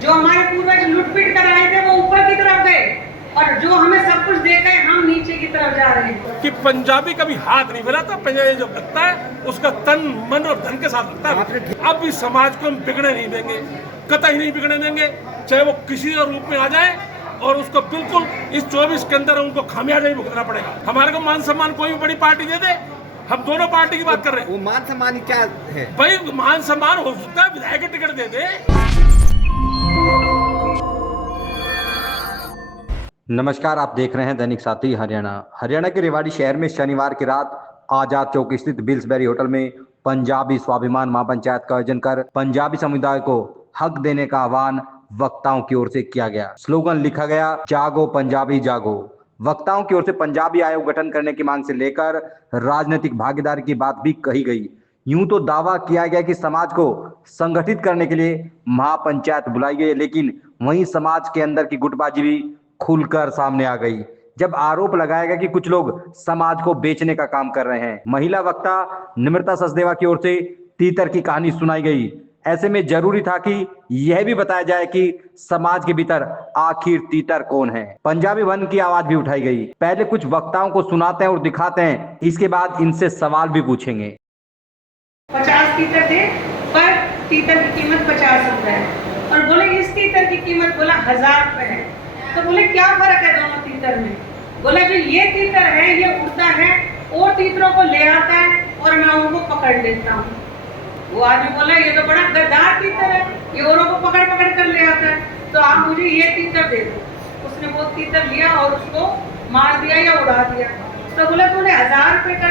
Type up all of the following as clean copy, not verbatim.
जो हमारे पूर्वज लूटपीट कर आए थे वो ऊपर की तरफ गए और जो हमें सब कुछ दे गए हम नीचे की तरफ जा रहे हैं। कि पंजाबी कभी हाथ नहीं मिलाता, पंजाबी जो लगता है उसका तन मन और धन के साथ लगता है। अब इस समाज को हम बिगड़े नहीं देंगे, कतई नहीं बिगड़ने देंगे, चाहे वो किसी और रूप में आ जाए और उसको बिल्कुल इस 24 के अंदर उनको खामियाजा ही भुगतना पड़ेगा। हमारे को मान सम्मान कोई भी बड़ी पार्टी दे दे, हम दोनों पार्टी की बात कर रहे हैं। वो मान सम्मान क्या है भाई? मान सम्मान हो सकता है विधायक की टिकट दे दे। नमस्कार, आप देख रहे हैं दैनिक साथी हरियाणा। हरियाणा के रेवाड़ी शहर में शनिवार की रात आजाद चौक स्थित बिल्सबेरी होटल में पंजाबी स्वाभिमान महापंचायत का आयोजन कर पंजाबी समुदाय को हक देने का आह्वान वक्ताओं की ओर से किया गया। स्लोगन लिखा गया, जागो पंजाबी जागो। वक्ताओं की ओर से पंजाबी आयोग गठन करने की मांग से लेकर राजनीतिक भागीदारी की बात भी कही गई। यूं तो दावा किया गया कि समाज को संगठित करने के लिए महापंचायत बुलाई गई, लेकिन वहीं समाज के अंदर की गुटबाजी भी खुलकर सामने आ गई जब आरोप लगाया गया कि कुछ लोग समाज को बेचने का काम कर रहे हैं। महिला वक्ता निमृता सचदेवा की ओर से तीतर की कहानी सुनाई गई। ऐसे में जरूरी था कि यह भी बताया जाए कि समाज के भीतर आखिर तीतर कौन है। पंजाबी वन की आवाज भी उठाई गई। पहले कुछ वक्ताओं को सुनाते हैं और दिखाते हैं, इसके बाद इनसे सवाल भी पूछेंगे। 50 तीतर थे पर तीतर की कीमत 50 रुपए है और बोले इस तीतर की कीमत बोला 1000 रुपए है। तो बोले क्या फर्क है दोनों तीतर में? बोला जो ये तीतर है ये उड़ता है और तीतरों को ले आता है और मैं उनको पकड़ लेता हूँ। वो आदमी बोला ये तो बड़ा गद्दार तीतर है, ये औरों को पकड़ पकड़ कर ले आता है, तो आप मुझे ये तीतर दे दो। उसने वो तीतर लिया और उसको मार दिया या उड़ा दिया। तो बोला तूने 1000 रुपए का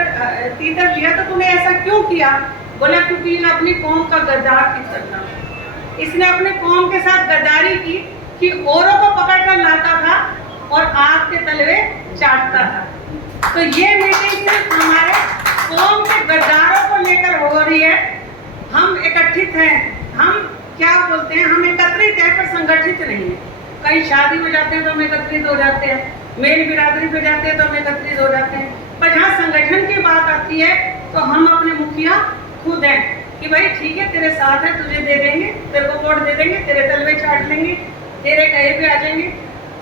तीतर लिया तो तूने ऐसा क्यों किया? बोला क्योंकि ये अपनी कौम का गद्दार तीतर था। इसने अपने कौम के साथ गद्दारी की कि औरों को पकड़ कर लाता था और आग के तलवे चाटता था। तो ये मीटिंग सिर्फ हमारे कौम के गद्दारों को लेकर हो रही है। हम एकत्रित हैं, हम क्या बोलते हैं, हम एकत्रित हैं पर संगठित नहीं है। कहीं शादी में जाते हैं तो हम एकत्रित हो जाते हैं, मेल बिरादरी पे जाते हैं तो हम एकत्रित हो जाते हैं, पर जहाँ संगठन की बात आती है तो हम अपने मुखिया खुद हैं कि भाई ठीक है तेरे साथ है, तुझे दे देंगे, तेरे को वोट दे देंगे, तेरे तलवे चाट लेंगे, तेरे कहे पे आ जाएंगे।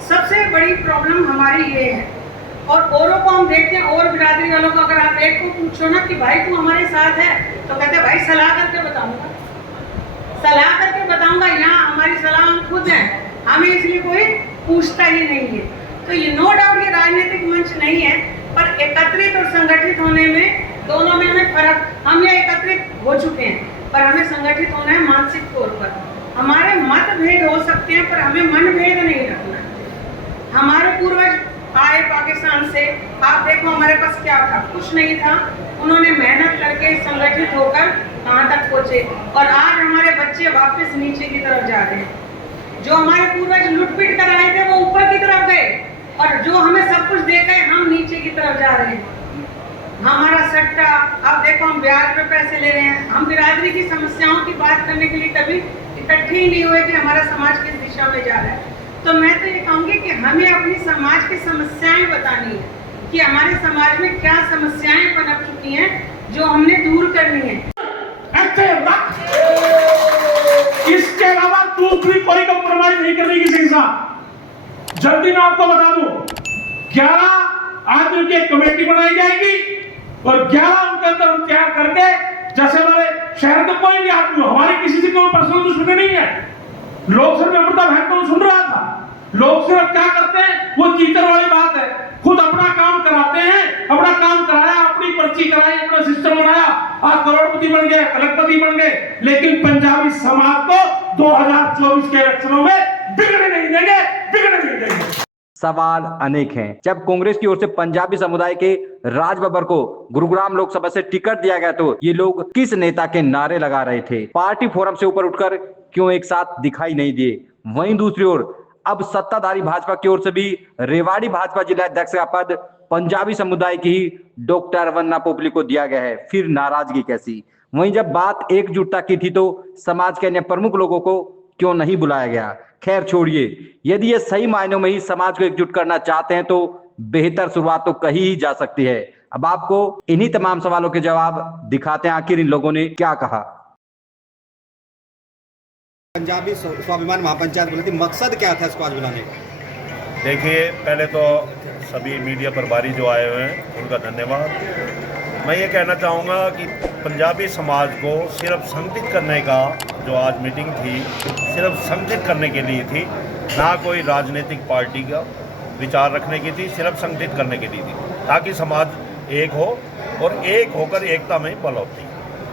सबसे बड़ी प्रॉब्लम हमारी ये है। और औरों को हम देखते हैं, और बिरादरी वालों को अगर आप एक को पूछो ना कि भाई तू हमारे साथ है, तो कहते भाई सलाह करके बताऊंगा, सलाह करके बताऊंगा। यहाँ हमारी सलाह हम खुद हैं, हमें इसलिए कोई पूछता ही नहीं है। तो ये नो डाउट ये राजनीतिक मंच नहीं है, पर एकत्रित और संगठित होने में दोनों में हमें फर्क, हम ये एकत्रित हो चुके हैं पर हमें संगठित होना है मानसिक तौर पर। हमारे मतभेद हो सकते हैं पर हमें मनभेद नहीं रखना। हमारे पूर्वज आए पाकिस्तान से, आप देखो हमारे पास क्या था, कुछ नहीं था। उन्होंने मेहनत करके संगठित होकर कहाँ तक पहुँचे और आज हमारे बच्चे वापस नीचे की तरफ जा रहे हैं। जो हमारे पूर्वज लूटपीट कर आए थे वो ऊपर की तरफ गए और जो हमें सब कुछ दे गए हम नीचे की तरफ जा रहे हैं। हमारा सट्टा, अब देखो हम ब्याज पे पैसे ले रहे हैं। हम बिरादरी की समस्याओं की बात करने के लिए कभी इकट्ठे ही नहीं हुए कि हमारा समाज किस दिशा में जा रहा है। तो मैं तो ये कहूँगी कि हमें अपनी समाज की समस्याएं बतानी है कि हमारे समाज में क्या समस्याएं पनप चुकी हैं जो हमने दूर करनी है। इसके अलावा दूसरी कोई कंप्रोमाइज नहीं करनी किसी के साथ। जल्दी मैं आपको बता दूं, 11 आदमी की एक कमेटी बनाई जाएगी और 11 उनके अंदर हम तैयार करके, जैसे हमारे शहर के कोई भी आदमी हो, हमारी किसी से कोई पर्सनल दुश्मनी नहीं है। लोकसभा में अमृता बहन को सुन रहा था, लोग सिर्फ क्या करते हैं, वो चीटर वाली बात है, खुद अपना काम कराते हैं, अपना काम कराया, अपनी पर्ची कराई, अपना सिस्टम बनाया, आज करोड़पति बन गए, कलकपति बन गए, लेकिन पंजाबी समाज को 2024 के इलेक्शनों में बिगड़ने नहीं देंगे, बिगड़ने नहीं देंगे। सवाल अनेक हैं। जब कांग्रेस की ओर से पंजाबी समुदाय के राज बब्बर को गुरुग्राम लोकसभा से टिकट दिया गया तो ये लोग किस नेता के नारे लगा रहे थे? पार्टी फोरम से ऊपर उठकर क्यों एक साथ दिखाई नहीं दिए? वहीं दूसरी ओर अब सत्ताधारी भाजपा की ओर से भी रेवाड़ी भाजपा जिला अध्यक्ष का पद पंजाबी समुदाय की ही डॉक्टर वन्ना पोपली को दिया गया है। फिर नाराजगी कैसी? वहीं जब बात एकजुटता की थी तो समाज के अन्य प्रमुख लोगों को क्यों नहीं बुलाया गया? खैर छोड़िए, यदि ये सही मायनों में ही समाज को एकजुट करना चाहते हैं तो बेहतर शुरुआत तो कही ही जा सकती है। अब आपको इन्हीं तमाम सवालों के जवाब दिखाते हैं, आखिर इन लोगों ने क्या कहा। पंजाबी स्वाभिमान महापंचायत बुलाई थी, मकसद क्या था इसको आज बुलाने का? देखिए, पहले तो सभी मीडिया प्रभारी जो आए हुए हैं उनका धन्यवाद। मैं ये कहना चाहूँगा कि पंजाबी समाज को सिर्फ संगठित करने का जो आज मीटिंग थी, सिर्फ संगठित करने के लिए थी, ना कोई राजनीतिक पार्टी का विचार रखने की थी, सिर्फ संगठित करने के लिए थी, ताकि समाज एक हो और एक होकर एकता में बल होती।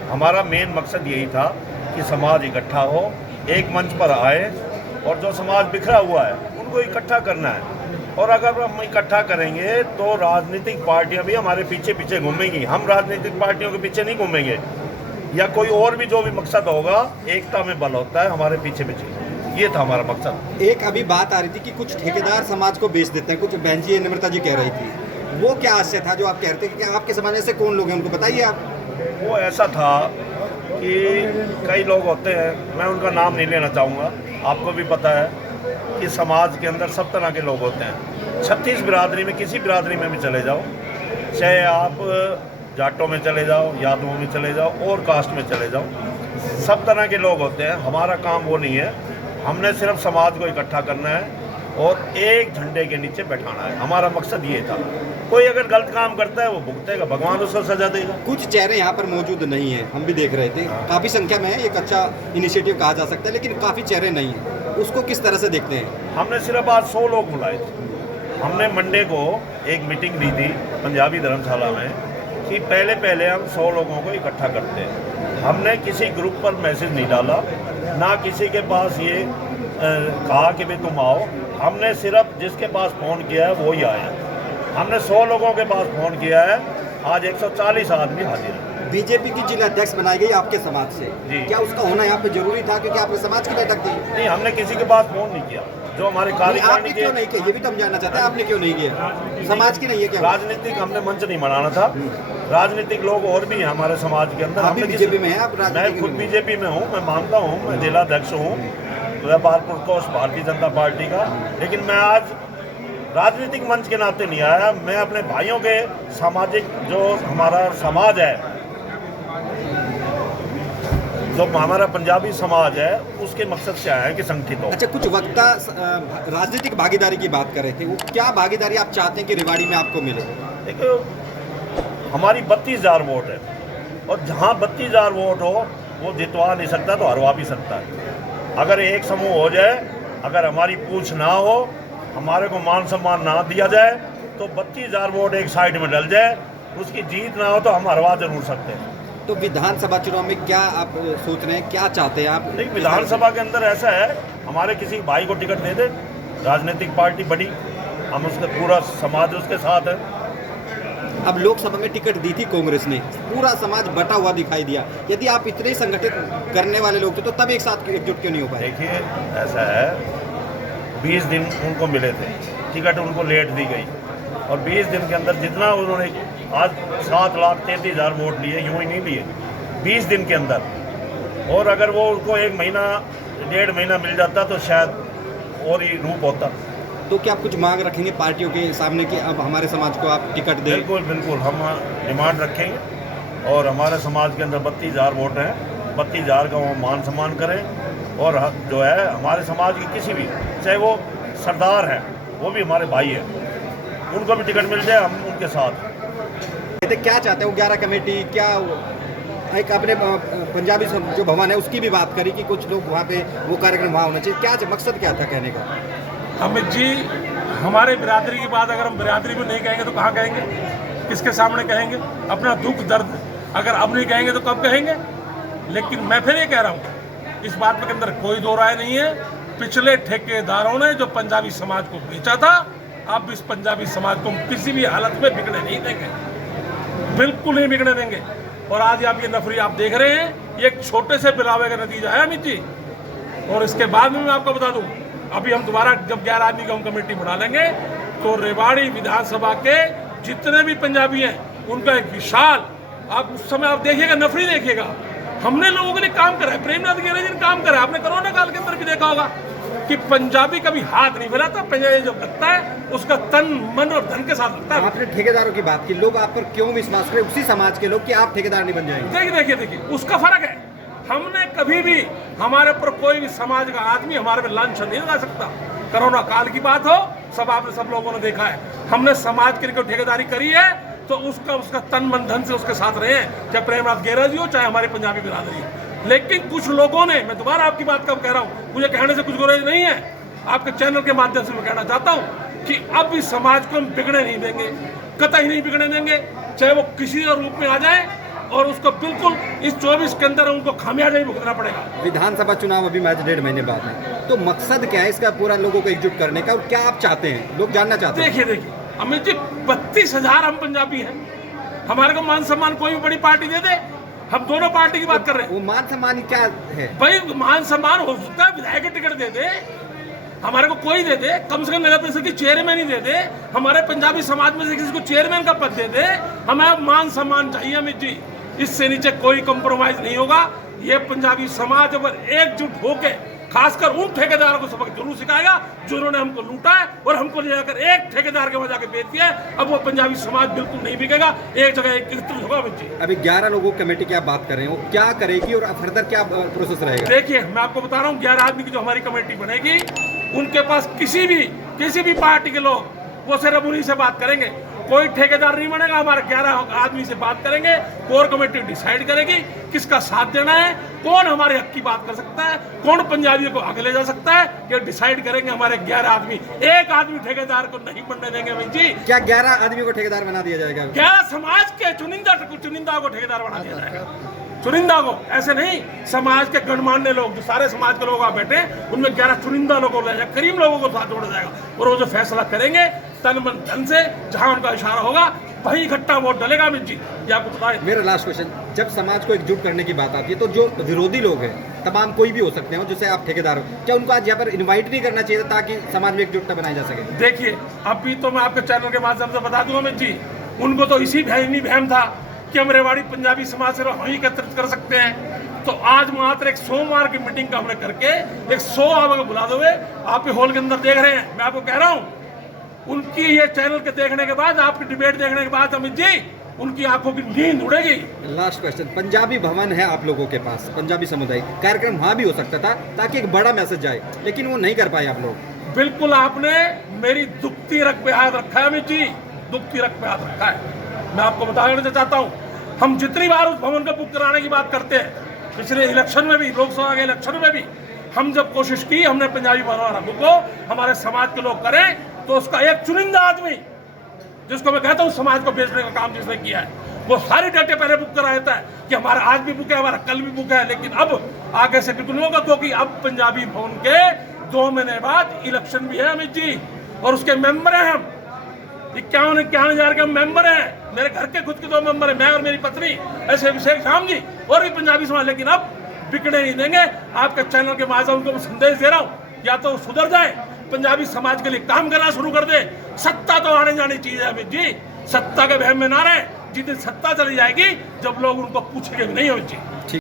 हमारा मेन मकसद यही था कि समाज इकट्ठा हो, एक मंच पर आए और जो समाज बिखरा हुआ है उनको इकट्ठा करना है। और अगर हम इकट्ठा करेंगे तो राजनीतिक पार्टियां भी हमारे पीछे पीछे घूमेंगी, हम राजनीतिक पार्टियों के पीछे नहीं घूमेंगे, या कोई और भी जो भी मकसद होगा, एकता में बल होता है, हमारे पीछे पीछे। ये था हमारा मकसद। एक अभी बात आ रही थी कि कुछ ठेकेदार समाज को बेच देते हैं, कुछ बहन जी निमृता जी कह रही थी, वो क्या आशय था जो आप कह रहे थे कि आपके समाज में से कौन लोग हैं, उनको बताइए आप। वो ऐसा था कि कई लोग होते हैं, मैं उनका नाम नहीं लेना चाहूँगा, आपको भी पता है कि समाज के अंदर सब तरह के लोग होते हैं। 36 बिरादरी में, किसी बिरादरी में भी चले जाओ, चाहे आप जाटों में चले जाओ, यादवों में चले जाओ और कास्ट में चले जाओ, सब तरह के लोग होते हैं। हमारा काम वो नहीं है, हमने सिर्फ समाज को इकट्ठा करना है और एक झंडे के नीचे बैठाना है, हमारा मकसद ये था। कोई अगर गलत काम करता है वो भुगतेगा, भगवान उसको सजा देगा। कुछ चेहरे यहाँ पर मौजूद नहीं है, हम भी देख रहे थे, काफ़ी संख्या में है, एक अच्छा इनिशिएटिव कहा जा सकता है, लेकिन काफ़ी चेहरे नहीं हैं, उसको किस तरह से देखते हैं? हमने सिर्फ आज 100 लोग बुलाए थे। हमने मंडे को एक मीटिंग दी थी पंजाबी धर्मशाला में कि पहले हम 100 लोगों को इकट्ठा करते हैं। हमने किसी ग्रुप पर मैसेज नहीं डाला, ना किसी के पास ये कहा कि भाई तुम आओ। हमने सिर्फ जिसके पास फ़ोन किया है वो ही आया। हमने 100 लोगों के पास फ़ोन किया है, आज 140 आदमी हाजिर हैं। बीजेपी की जिला अध्यक्ष बनाई गई आपके समाज से, जी। क्या उसका होना यहाँ पे जरूरी था, क्योंकि आपके समाज की बैठक थी? नहीं, हमने किसी के पास फ़ोन नहीं किया। जो हमारे आपने कार्यकारिणी क्यों नहीं किया, ये भी तो हम जानना चाहते हैं, आपने क्यों नहीं किया? समाज की नहीं है क्या? राजनीतिक हमने मंच नहीं बनाना था। राजनीतिक लोग और भी हैं हमारे समाज के अंदर। आप भी बीजेपी में हैं? आप मैं राजनीतिक खुद में? बीजेपी में हूँ, मैं मानता हूँ, मैं जिला अध्यक्ष हूँ व्यापारपुर कोष भारतीय जनता पार्टी का। लेकिन मैं आज राजनीतिक मंच के नाते नहीं आया, मैं अपने भाइयों के सामाजिक जो हमारा समाज है, जो हमारा पंजाबी समाज है, उसके मकसद से आया है कि संगठित हो। अच्छा, कुछ वक्ता राजनीतिक भागीदारी की बात कर रहे थे, वो क्या भागीदारी आप चाहते हैं कि रेवाड़ी में आपको मिले? देखो, हमारी 32,000 वोट है और जहाँ 32,000 वोट हो वो जितवा नहीं सकता तो हरवा भी सकता है। अगर एक समूह हो जाए, अगर हमारी पूछ ना हो, हमारे को मान सम्मान ना दिया जाए, तो 32,000 वोट एक साइड में डल जाए, उसकी जीत ना हो तो हम हरवा जरूर सकते हैं। तो विधानसभा चुनाव में क्या आप सोच रहे हैं, क्या चाहते हैं आप? नहीं, विधानसभा के अंदर ऐसा है, हमारे किसी भाई को टिकट दे दे, राजनीतिक पार्टी बड़ी, हम उसका पूरा समाज उसके साथ है। अब लोकसभा में टिकट दी थी कांग्रेस ने, पूरा समाज बटा हुआ दिखाई दिया। यदि आप इतने ही संगठित करने वाले लोग थे तो तब एक साथ एकजुट क्यों नहीं हो पाए? देखिए, ऐसा है, 20 दिन उनको मिले थे, टिकट उनको लेट दी गई और 20 दिन के अंदर जितना उन्होंने आज 7,33,000 वोट लिए, यूँ ही नहीं लिए 20 दिन के अंदर। और अगर वो उनको 1 महीना 1.5 महीना मिल जाता तो शायद और ही रूप होता। तो क्या आप कुछ मांग रखेंगे पार्टियों के सामने कि अब हमारे समाज को आप टिकट दें? बिल्कुल बिल्कुल, हम डिमांड रखेंगे और हमारे समाज के अंदर 32,000 वोट हैं, 32,000 का वो मान सम्मान करें। और जो है हमारे समाज के किसी भी, चाहे वो सरदार हैं, वो भी हमारे भाई हैं, उनको भी टिकट मिल जाए, हम उनके साथ। क्या चाहते हैं वो 11 कमेटी, क्या एक अपने पंजाबी जो भवन है उसकी भी बात करी कि कुछ लोग वहाँ पे वो कार्यक्रम वहाँ होना चाहिए, क्या मकसद क्या था कहने का? अमित जी, हमारे बिरादरी की बात अगर हम बिरादरी में नहीं कहेंगे तो कहाँ कहेंगे, किसके सामने कहेंगे? अपना दुख दर्द अगर अब नहीं कहेंगे तो कब कहेंगे? लेकिन मैं फिर ये कह रहा हूँ, इस बात के अंदर कोई दो राय नहीं है। पिछले ठेकेदारों ने जो पंजाबी समाज को बेचा था, अब इस पंजाबी समाज को किसी भी हालत में बिगड़े नहीं देंगे, बिल्कुल नहीं बिगड़ने देंगे। और आज आप ये नफरी आप देख रहे हैं, ये एक छोटे से बिलावे का नतीजा है अमित जी। और इसके बाद में मैं आपको बता दूं, अभी हम दोबारा जब 11 आदमी की हम कमेटी बना लेंगे तो रेवाड़ी विधानसभा के जितने भी पंजाबी हैं उनका एक विशाल, आप उस समय आप देखिएगा, नफरी देखिएगा। हमने लोगों के लिए काम करा है, प्रेमनाथ गिरी जी ने काम करा है, आपने कोरोना काल के अंदर भी देखा होगा कि पंजाबी कभी हाथ नहीं फैलाता, पंजाबी जो लगता है उसका तन मन और धन के साथ लगता है। आपने ठेकेदारों की बात की, लोग आप पर क्यों विश्वास करें, उसी समाज के लोग, कि आप ठेकेदार नहीं बन जाएंगे? देखिए, उसका फर्क है। हमने कभी भी हमारे पर कोई भी समाज का आदमी हमारे पे लांछन नहीं लगा सकता। कोरोना काल की बात हो, सब लोगों ने देखा है, हमने समाज के लिए कोई ठेकेदारी करी है तो उसका तन मन धन से उसके साथ रहे हैं, चाहे प्रेमनाथ गेरा जी हो, चाहे हमारी पंजाबी बिरादरी हो। लेकिन कुछ लोगों ने, मैं दोबारा आपकी बात कब कह रहा हूँ, मुझे कहने से कुछ गुरेज नहीं है, आपके चैनल के माध्यम से मैं कहना चाहता हूँ कि अब इस समाज को हम बिगड़े नहीं देंगे, कतई नहीं बिगड़ने देंगे, चाहे वो किसी और रूप में आ जाए, और उसको बिल्कुल इस 24 के अंदर उनको खामियाजा ही भुगतना पड़ेगा। विधानसभा चुनाव अभी मैच 1.5 महीने बाद है, तो मकसद क्या है इसका पूरा लोगों को एकजुट करने का, और क्या आप चाहते हैं, लोग जानना चाहते हैं? देखिए अमित जी, 32,000 हम पंजाबी हैं, हमारे को मान सम्मान कोई भी बड़ी पार्टी दे दे, हम दोनों पार्टी की बात कर रहे हैं। वो मान सम्मान क्या है भाई? मान सम्मान हो सकता है विधायक की टिकट दे दे, हमारे को कोई दे दे, कम से कम नगर परिषद की चेयरमैन ही दे दे, हमारे पंजाबी समाज में से किसी को चेयरमैन का पद दे दे, हमें मान सम्मान चाहिए अमित जी, इससे नीचे कोई कंप्रोमाइज नहीं होगा। ये पंजाबी समाज अगर एकजुट होके खासकर उन ठेकेदारों को सबक जरूर सिखाएगा जिन्होंने हमको लूटा है और हमको ले जाकर एक ठेकेदार के वजह जाकर बेच दिया है। अब वो पंजाबी समाज बिल्कुल नहीं बिकेगा, एक जगह एकत्रित होगा अमित जी। अभी 11 लोगों की कमेटी की आप बात कर रहे हो, क्या करेगी और फर्दर क्या प्रोसेस रहेगा? देखिए, मैं आपको बता रहा हूँ, 11 आदमी की जो हमारी कमेटी बनेगी, उनके पास किसी भी पार्टी के लोग वो सिर्फ उन्हीं से बात करेंगे, कोई ठेकेदार नहीं बनेगा, हमारे 11 आदमी से बात करेंगे, कोर कमेटी डिसाइड करेगी किसका साथ देना है, कौन हमारे हक की बात कर सकता है, कौन पंजाबियों को आगे ले जा सकता है, ये डिसाइड करेंगे हमारे 11 आदमी। एक आदमी ठेकेदार को नहीं बनने देंगे भाई जी। क्या 11 आदमियों को ठेकेदार बना दिया जाएगा? 11 समाज के चुनिंदा को ठेकेदार बना दिया जाएगा, चुनिंदा को, ऐसे नहीं, समाज के गणमान्य लोग, जो सारे समाज के लोग आ बैठे, उनमें 11 चुनिंदा लोगों को ले जाएगा, करीब लोगों को साथ जोड़ा जाएगा, और वो जो फैसला करेंगे तन मन धन से, जहां उनका इशारा होगा वही इकट्ठा वोट डलेगा अमित जी, ये आपको बताएं। मेरा लास्ट क्वेश्चन, जब समाज को एकजुट करने की बात आती है तो जो विरोधी लोग हैं, तमाम कोई भी हो सकते हैं, जैसे आप ठेकेदार हो, क्या उनको आज यहाँ पर इन्वाइट नहीं करना चाहिए ताकि समाज में एकजुटता बनाई जा सके? देखिए, अभी तो मैं आपके चैनल के माध्यम से बता दूं अमित जी, उनको तो इसी वहम था कि हम रेवाड़ी पंजाबी समाज से वहीं एकत्रित कर सकते हैं, तो आज मात्र एक सोमवार की मीटिंग का हमने करके 100 आप बुला दोगे, आप हॉल के अंदर देख रहे हैं, मैं आपको कह रहा हूँ, उनकी ये चैनल के देखने के बाद, आपकी डिबेट देखने के बाद अमित जी, उनकी आंखों की नींद उड़ेगी। लास्ट क्वेश्चन, पंजाबी भवन है आप लोगों के पास, पंजाबी समुदाय कार्यक्रम वहाँ भी हो सकता था ताकि एक बड़ा मैसेज जाए, लेकिन वो नहीं कर पाए आप लोग। बिल्कुल, आपने मेरी दुखती रख पे हाथ रखा है अमित जी, दुखती रख पे हाथ रखा है। मैं आपको बताना चाहता हूँ, हम जितनी बार उस भवन को बुक कराने की बात करते हैं, पिछले इलेक्शन में भी, लोकसभा के इलेक्शन में भी, हम जब कोशिश की, हमने पंजाबी भवन को हमारे समाज के लोग करें, तो उसका एक चुनिंदा आदमी, जिसको मैं कहता हूँ समाज को बेचने का काम जिसने किया है, वो सारी डेटे पहले बुक करा देता है कि हमारा आज भी बुक है, हमारा कल भी बुक है, लेकिन अब आगे से बिल्कुल नहीं होगा, क्योंकि अब पंजाबी भवन के 2 महीने बाद इलेक्शन भी है अमित जी, और उसके मेंबर हैं हम, 51,000 के मेंबर हैं, मेरे घर के खुद के 2 मेंबर हैं, मैं और मेरी पत्नी, ऐसे अभिषेक शाम जी, और भी पंजाबी समाज, लेकिन अब बिगड़े नहीं देंगे। आपके चैनल के माध्यम से संदेश दे रहा हूँ, या तो सुधर जाए, पंजाबी समाज के लिए काम करना शुरू कर दे, सत्ता तो आने जानी चीज है अमित जी, सत्ता के वहम में ना रहे, जिस दिन सत्ता चली जाएगी, जब लोग उनको पूछेंगे नहीं अमित जी।